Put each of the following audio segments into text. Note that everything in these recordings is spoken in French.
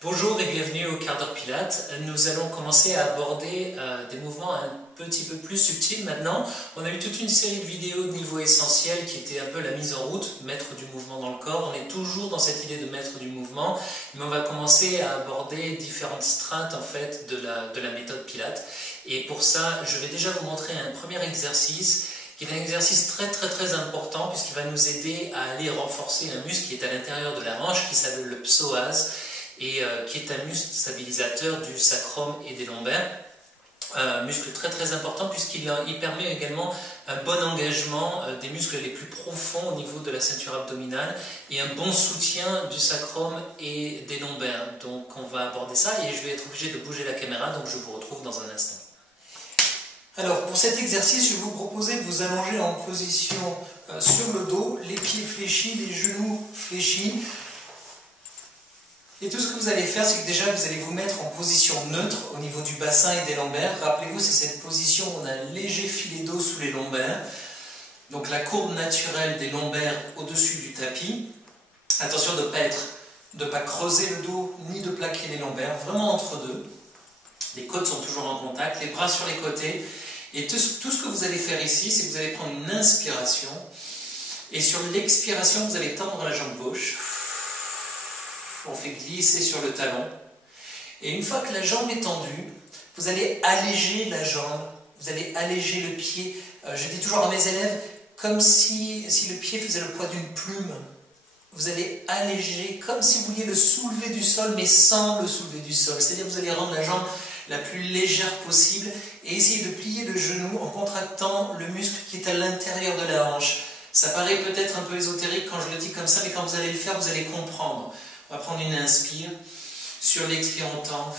Bonjour et bienvenue au quart d'heure Pilates. Nous allons commencer à aborder des mouvements un petit peu plus subtils maintenant. On a eu toute une série de vidéos de niveau essentiel qui était un peu la mise en route, mettre du mouvement dans le corps. On est toujours dans cette idée de mettre du mouvement, mais on va commencer à aborder différentes strates en fait de la méthode Pilates. Et pour ça, je vais déjà vous montrer un premier exercice qui est un exercice très important puisqu'il va nous aider à aller renforcer un muscle qui est à l'intérieur de la hanche qui s'appelle le psoas et qui est un muscle stabilisateur du sacrum et des lombaires. Muscle très important puisqu'il permet également un bon engagement des muscles les plus profonds au niveau de la ceinture abdominale et un bon soutien du sacrum et des lombaires. Donc on va aborder ça et je vais être obligé de bouger la caméra, donc je vous retrouve dans un instant. Alors pour cet exercice, je vais vous proposer de vous allonger en position sur le dos, les pieds fléchis, les genoux fléchis. Et tout ce que vous allez faire, c'est que déjà vous allez vous mettre en position neutre au niveau du bassin et des lombaires. Rappelez-vous, c'est cette position où on a un léger filet d'eau sous les lombaires. Donc la courbe naturelle des lombaires au-dessus du tapis. Attention de ne pas creuser le dos ni de plaquer les lombaires, vraiment entre deux. Les côtes sont toujours en contact, les bras sur les côtés. Et tout ce que vous allez faire ici, c'est que vous allez prendre une inspiration. Et sur l'expiration, vous allez tendre la jambe gauche. On fait glisser sur le talon. Et une fois que la jambe est tendue, vous allez alléger la jambe, vous allez alléger le pied. Je dis toujours à mes élèves, comme si le pied faisait le poids d'une plume. Vous allez alléger, comme si vous vouliez le soulever du sol, mais sans le soulever du sol. C'est-à-dire que vous allez rendre la jambe la plus légère possible et essayer de plier le genou en contractant le muscle qui est à l'intérieur de la hanche. Ça paraît peut-être un peu ésotérique quand je le dis comme ça, mais quand vous allez le faire, vous allez comprendre. On va prendre une inspire. Sur l'expire, on tend.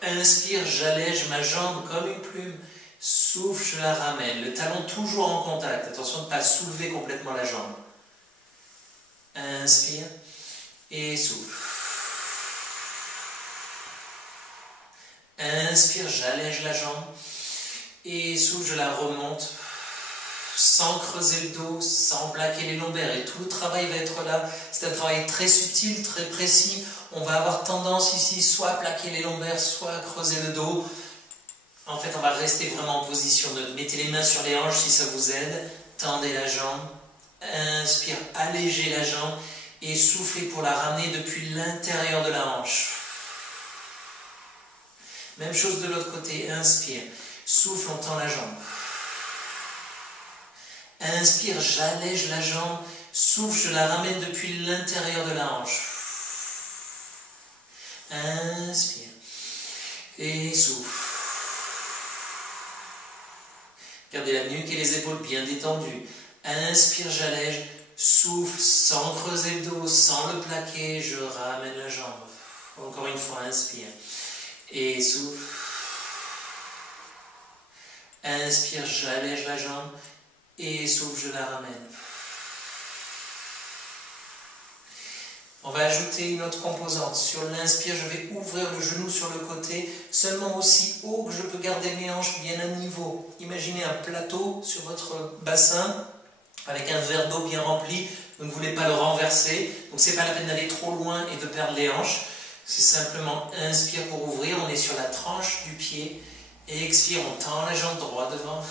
Inspire, j'allège ma jambe comme une plume. Souffle, je la ramène. Le talon toujours en contact. Attention de ne pas soulever complètement la jambe. Inspire et souffle. Inspire, j'allège la jambe. Et souffle, je la remonte. Sans creuser le dos, sans plaquer les lombaires. Et tout le travail va être là. C'est un travail très subtil, très précis. On va avoir tendance ici soit à plaquer les lombaires, soit à creuser le dos. En fait, on va rester vraiment en position neutre. Mettez les mains sur les hanches si ça vous aide. Tendez la jambe. Inspire, allégez la jambe. Et soufflez pour la ramener depuis l'intérieur de la hanche. Même chose de l'autre côté. Inspire. Souffle, on tend la jambe. Inspire, j'allège la jambe. Souffle, je la ramène depuis l'intérieur de la hanche. Inspire. Et souffle. Gardez la nuque et les épaules bien détendues. Inspire, j'allège. Souffle, sans creuser le dos, sans le plaquer. Je ramène la jambe. Encore une fois, inspire. Et souffle. Inspire, j'allège la jambe. Et souffle, je la ramène. On va ajouter une autre composante. Sur l'inspire, je vais ouvrir le genou sur le côté, seulement aussi haut que je peux garder mes hanches bien à niveau. Imaginez un plateau sur votre bassin, avec un verre d'eau bien rempli. Vous ne voulez pas le renverser, donc ce n'est pas la peine d'aller trop loin et de perdre les hanches. C'est simplement inspire pour ouvrir, on est sur la tranche du pied. Et expire, on tend la jambe droite devant.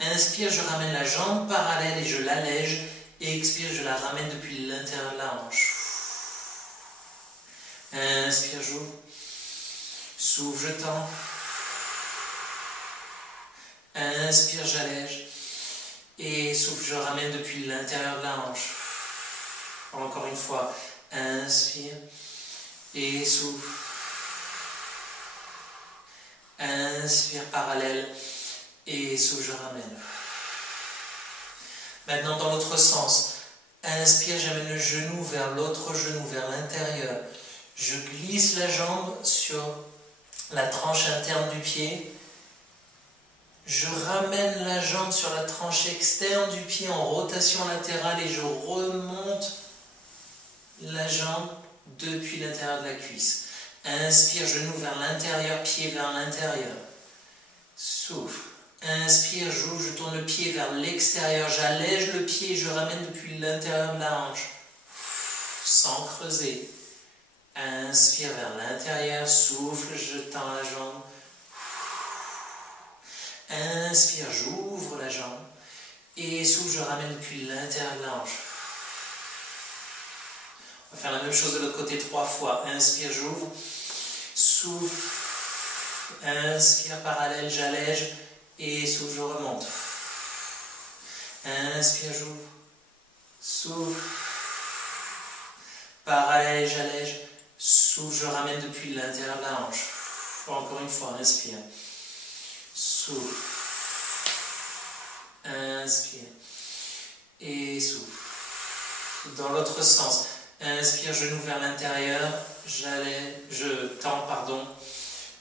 Inspire, je ramène la jambe parallèle et je l'allège. Et expire, je la ramène depuis l'intérieur de la hanche. Inspire, j'ouvre. Souffle, je tends. Inspire, j'allège. Et souffle, je ramène depuis l'intérieur de la hanche. Encore une fois. Inspire. Et souffle. Inspire, parallèle. Et souffle, je ramène. Maintenant, dans l'autre sens. Inspire, j'amène le genou vers l'autre genou, vers l'intérieur. Je glisse la jambe sur la tranche interne du pied. Je ramène la jambe sur la tranche externe du pied en rotation latérale et je remonte la jambe depuis l'intérieur de la cuisse. Inspire, genou vers l'intérieur, pied vers l'intérieur. Souffle. Inspire, j'ouvre, je tourne le pied vers l'extérieur, j'allège le pied et je ramène depuis l'intérieur de la hanche. sans creuser. Inspire vers l'intérieur, souffle, je tends la jambe. Inspire, j'ouvre la jambe. Et souffle, je ramène depuis l'intérieur de la hanche. On va faire la même chose de l'autre côté 3 fois. Inspire, j'ouvre. Souffle. Inspire, parallèle, j'allège. Et souffle, je remonte. Inspire, j'ouvre. Souffle. Parallèle, j'allège. Souffle, je ramène depuis l'intérieur de la hanche. Encore une fois, inspire. Souffle. Inspire. Et souffle. Dans l'autre sens. Inspire, genou vers l'intérieur. Je tends, pardon.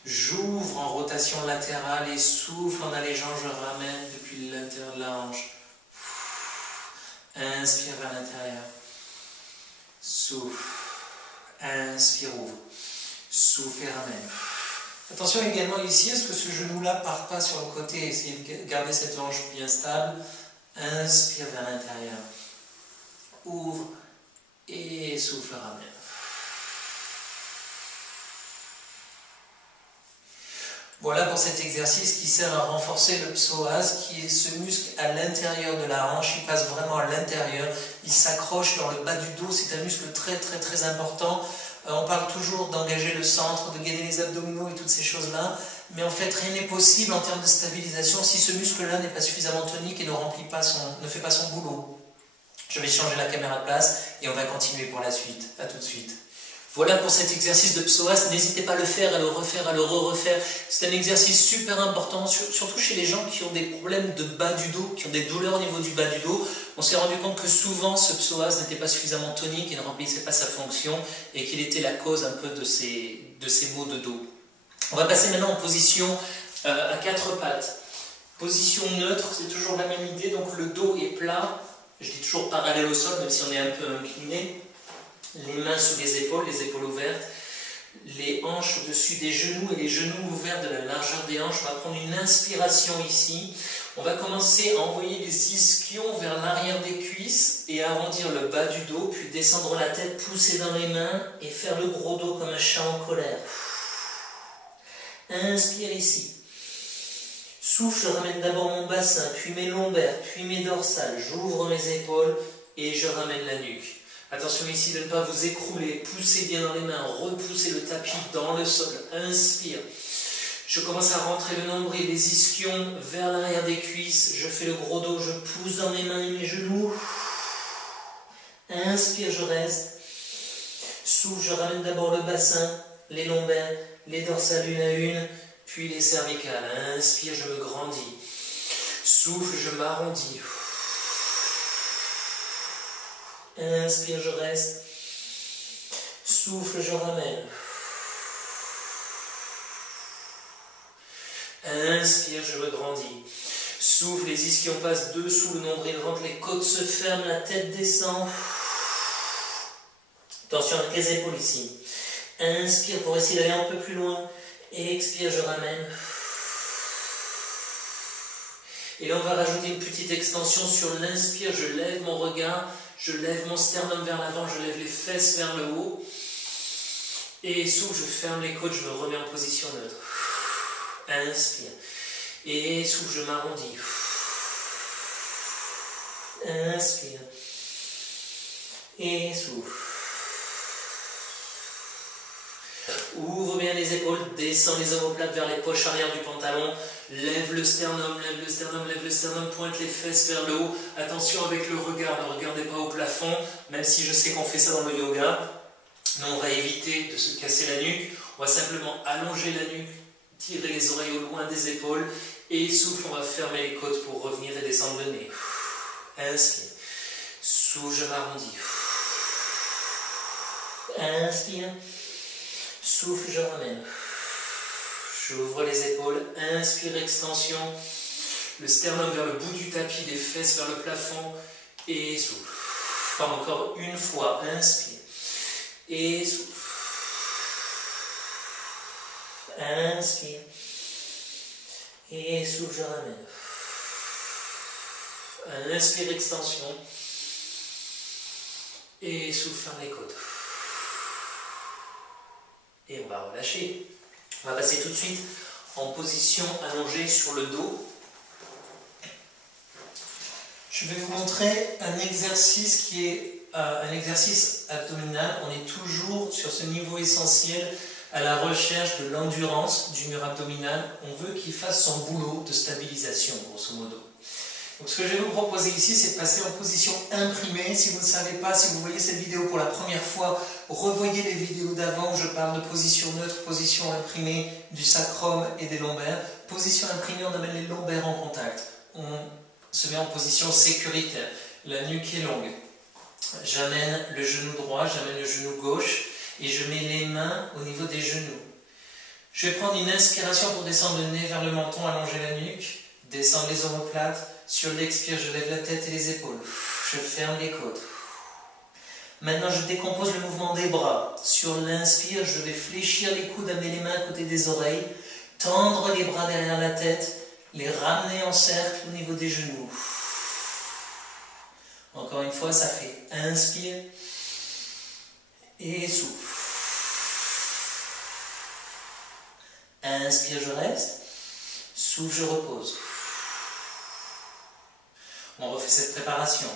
J'ouvre en rotation latérale et souffle en allégeant, je ramène depuis l'intérieur de la hanche. Inspire vers l'intérieur. Souffle. Inspire, ouvre. Souffle et ramène. Attention également ici, est-ce que ce genou-là ne part pas sur le côté? Essayez de garder cette hanche bien stable. Inspire vers l'intérieur. Ouvre et souffle, ramène. Voilà pour cet exercice qui sert à renforcer le psoas, qui est ce muscle à l'intérieur de la hanche. Il passe vraiment à l'intérieur. Il s'accroche dans le bas du dos. C'est un muscle très important. On parle toujours d'engager le centre, de gainer les abdominaux et toutes ces choses-là. Mais en fait, rien n'est possible en termes de stabilisation si ce muscle-là n'est pas suffisamment tonique et ne fait pas son boulot. Je vais changer la caméra de place et on va continuer pour la suite. A tout de suite. Voilà pour cet exercice de psoas. N'hésitez pas à le faire, à le refaire, à le re-refaire. C'est un exercice super important, surtout chez les gens qui ont des problèmes de bas du dos, qui ont des douleurs au niveau du bas du dos. On s'est rendu compte que souvent ce psoas n'était pas suffisamment tonique, il ne remplissait pas sa fonction et qu'il était la cause un peu de ces maux de dos. On va passer maintenant en position à 4 pattes. Position neutre, c'est toujours la même idée, donc le dos est plat. Je dis toujours parallèle au sol, même si on est un peu incliné. Les mains sous les épaules ouvertes. Les hanches au-dessus des genoux et les genoux ouverts de la largeur des hanches. On va prendre une inspiration ici. On va commencer à envoyer les ischions vers l'arrière des cuisses et arrondir le bas du dos, puis descendre la tête, pousser dans les mains et faire le gros dos comme un chat en colère. Inspire ici. Souffle, je ramène d'abord mon bassin, puis mes lombaires, puis mes dorsales. J'ouvre mes épaules et je ramène la nuque. Attention ici de ne pas vous écrouler. Poussez bien dans les mains, repoussez le tapis dans le sol. Inspire. Je commence à rentrer le nombril, les ischions vers l'arrière des cuisses. Je fais le gros dos, je pousse dans mes mains et mes genoux. Inspire, je reste. Souffle, je ramène d'abord le bassin, les lombaires, les dorsales une à une, puis les cervicales. Inspire, je me grandis. Souffle, je m'arrondis. Inspire, je reste. Souffle, je ramène. Inspire, je me grandis. Souffle, les ischions passent dessous le nombril, rentre, les côtes se ferment, la tête descend. Attention avec les épaules ici. Inspire pour essayer d'aller un peu plus loin. Expire, je ramène. Et là, on va rajouter une petite extension sur l'inspire. Je lève mon regard, je lève mon sternum vers l'avant, je lève les fesses vers le haut. Et souffle, je ferme les côtes, je me remets en position neutre. Inspire. Et souffle, je m'arrondis. Inspire. Et souffle. Ouvre bien les épaules, descends les omoplates vers les poches arrière du pantalon. Lève le sternum, lève le sternum, lève le sternum, pointe les fesses vers le haut. Attention avec le regard, ne regardez pas au plafond, même si je sais qu'on fait ça dans le yoga. Mais on va éviter de se casser la nuque. On va simplement allonger la nuque, tirer les oreilles au loin des épaules. Et souffle, on va fermer les côtes pour revenir et descendre le nez. Inspire. Souffle, je m'arrondis. Inspire. Souffle, je ramène. J'ouvre les épaules. Inspire, extension. Le sternum vers le bout du tapis, les fesses vers le plafond. Et souffle. Encore une fois. Inspire. Et souffle. Inspire. Et souffle, je ramène. Inspire, extension. Et souffle, ferme les côtes. Et on va relâcher. On va passer tout de suite en position allongée sur le dos. Je vais vous montrer un exercice qui est un exercice abdominal. On est toujours sur ce niveau essentiel à la recherche de l'endurance du mur abdominal. On veut qu'il fasse son boulot de stabilisation, grosso modo. Donc ce que je vais vous proposer ici, c'est de passer en position imprimée. Si vous ne savez pas, si vous voyez cette vidéo pour la première fois, revoyez les vidéos d'avant où je parle de position neutre, position imprimée du sacrum et des lombaires. Position imprimée, on amène les lombaires en contact. On se met en position sécuritaire. La nuque est longue. J'amène le genou droit, j'amène le genou gauche et je mets les mains au niveau des genoux. Je vais prendre une inspiration pour descendre le nez vers le menton, allonger la nuque, descendre les omoplates. Sur l'expire, je lève la tête et les épaules. Je ferme les côtes. Maintenant, je décompose le mouvement des bras. Sur l'inspire, je vais fléchir les coudes, amener les mains à côté des oreilles, tendre les bras derrière la tête, les ramener en cercle au niveau des genoux. Encore une fois, ça fait inspire et souffle. Inspire, je reste. Souffle, je repose. On refait cette préparation.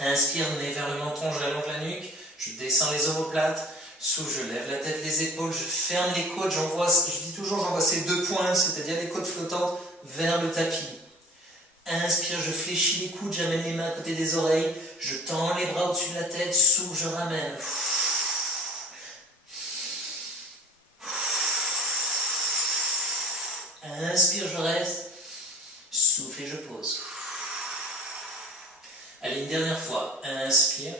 Inspire, nez vers le menton, j'allonge la nuque, je descends les omoplates, souffle, je lève la tête, les épaules, je ferme les côtes, je dis toujours j'envoie ces deux pointes, c'est-à-dire les côtes flottantes vers le tapis. Inspire, je fléchis les coudes, j'amène les mains à côté des oreilles, je tends les bras au-dessus de la tête, souffle, je ramène. Inspire, je reste, souffle et je pose. Allez, une dernière fois. Inspire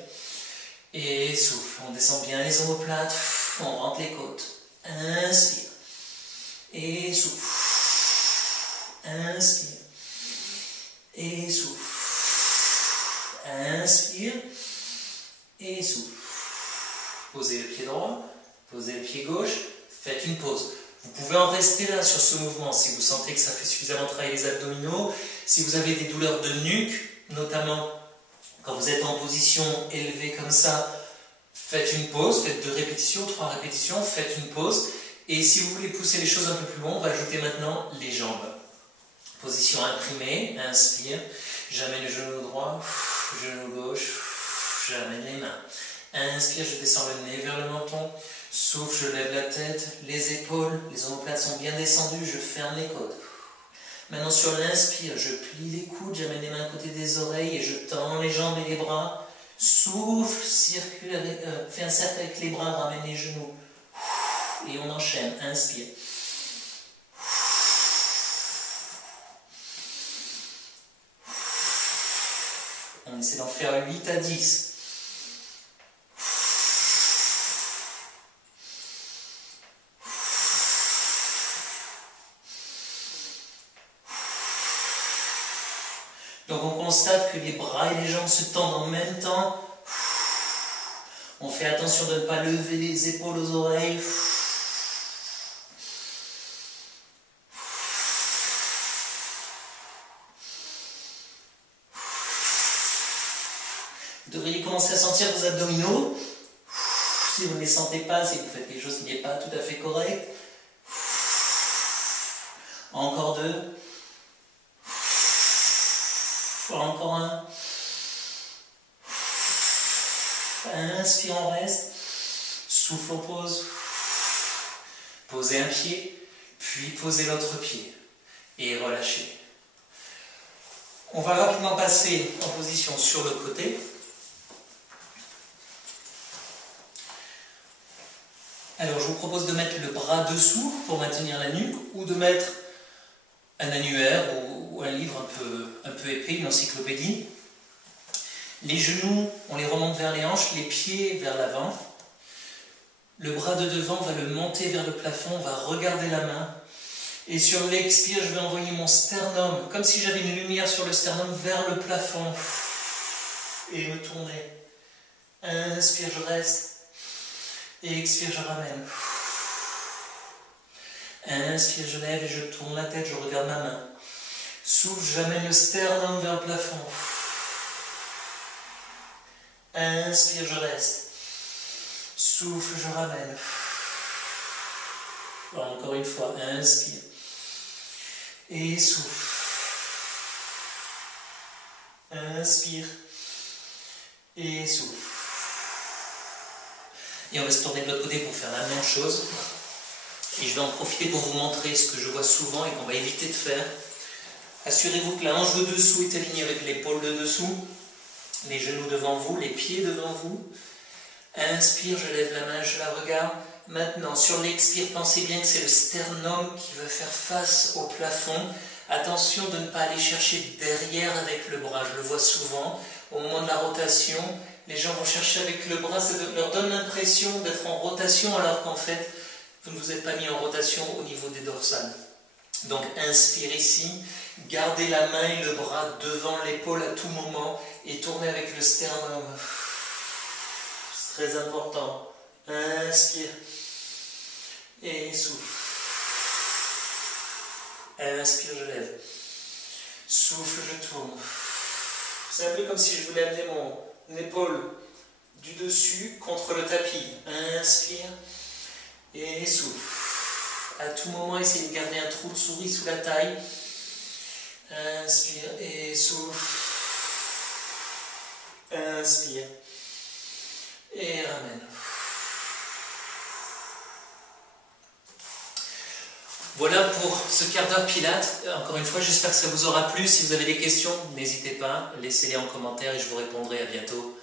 et souffle. On descend bien les omoplates. On rentre les côtes. Inspire et souffle. Inspire et souffle. Inspire et souffle. Posez le pied droit. Posez le pied gauche. Faites une pause. Vous pouvez en rester là sur ce mouvement si vous sentez que ça fait suffisamment travailler les abdominaux. Si vous avez des douleurs de nuque, notamment quand vous êtes en position élevée comme ça, faites une pause, faites 2 répétitions, 3 répétitions, faites une pause. Et si vous voulez pousser les choses un peu plus loin, on va ajouter maintenant les jambes. Position imprimée, inspire, j'amène le genou droit, genou gauche, j'amène les mains. Inspire, je descends le nez vers le menton, souffle, je lève la tête, les épaules, les omoplates sont bien descendues, je ferme les côtes. Maintenant sur l'inspire, je plie les coudes, j'amène les mains à côté des oreilles et je tends les jambes et les bras. Souffle, circule, fais un cercle avec les bras, ramène les genoux. Et on enchaîne, inspire. On essaie d'en faire 8 à 10. Donc on constate que les bras et les jambes se tendent en même temps. On fait attention de ne pas lever les épaules aux oreilles. Vous devriez commencer à sentir vos abdominaux. Si vous ne les sentez pas, si vous faites quelque chose qui n'est pas tout à fait correct. Encore 2. Encore 1. Inspire, on reste. Souffle, on pose. Posez un pied, puis posez l'autre pied. Et relâchez. On va rapidement passer en position sur le côté. Alors je vous propose de mettre le bras dessous pour maintenir la nuque ou de mettre un annuaire ou un livre un peu épais, une encyclopédie. Les genoux, on les remonte vers les hanches, les pieds vers l'avant. Le bras de devant va le monter vers le plafond, on va regarder la main. Et sur l'expire, je vais envoyer mon sternum, comme si j'avais une lumière sur le sternum, vers le plafond. Et me tourner. Inspire, je reste. Et expire, je ramène. Inspire, je lève et je tourne la tête, je regarde ma main. Souffle, j'amène le sternum vers le plafond. Inspire, je reste. Souffle, je ramène. Voilà, encore une fois, inspire. Et souffle. Inspire. Et souffle. Et on va se tourner de l'autre côté pour faire la même chose. Et je vais en profiter pour vous montrer ce que je vois souvent et qu'on va éviter de faire. Assurez-vous que la hanche de dessous est alignée avec l'épaule de dessous. Les genoux devant vous, les pieds devant vous. Inspire, je lève la main, je la regarde. Maintenant, sur l'expire, pensez bien que c'est le sternum qui va faire face au plafond. Attention de ne pas aller chercher derrière avec le bras. Je le vois souvent. Au moment de la rotation, les gens vont chercher avec le bras. Ça leur donne l'impression d'être en rotation alors qu'en fait, vous ne vous êtes pas mis en rotation au niveau des dorsales. Donc, inspire ici. Gardez la main et le bras devant l'épaule à tout moment et tournez avec le sternum. C'est très important. Inspire et souffle. Inspire, je lève. Souffle, je tourne. C'est un peu comme si je voulais amener mon épaule du dessus contre le tapis. Inspire et souffle. À tout moment, essayez de garder un trou de souris sous la taille. Inspire et souffle. Inspire et ramène. Voilà pour ce quart d'heure Pilates. Encore une fois, j'espère que ça vous aura plu. Si vous avez des questions, n'hésitez pas, laissez-les en commentaire et je vous répondrai. À bientôt.